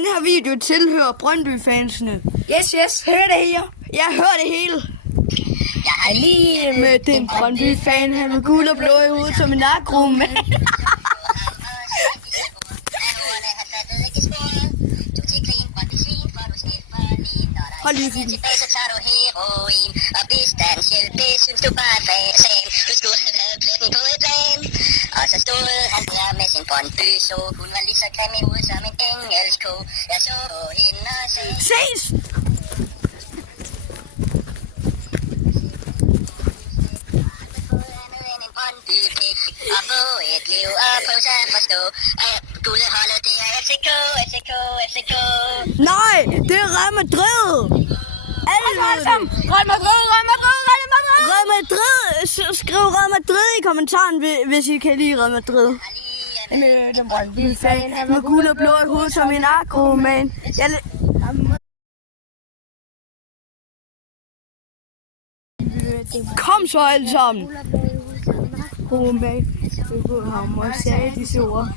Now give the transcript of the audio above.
Den her video tilhører Brøndby-fansene. Yes, hør det her. Jeg hører det hele. Jeg har lige Med den Brøndby-fan, han med guld og blå i hovedet som en agromand. Hold lige fint. Tilbage så tager du heroin og bistandshjælp, det synes du bare er fasen. Du skulle have været pletten på et plan. Og så stod han der med sin Brøndby, så hun var lige så grim i hovedet som en engelsk ko. Jeg så hende og sagde, Ses! en Brøndby-pik og få et liv og prøve sig at forstå, at guldeholdet det er FCK, FCK, FCK. Nej, det er Real Madrid. Alle ved det. Real Madrid. Real Madrid. Skriv Real Madrid i kommentaren, hvis I kan lide Real Madrid. Med den Brøndby-fan, han Med guld og blå i hovedet som en agromand. Kom så alle sammen. Agromand. Det var ham og sagde disse ord.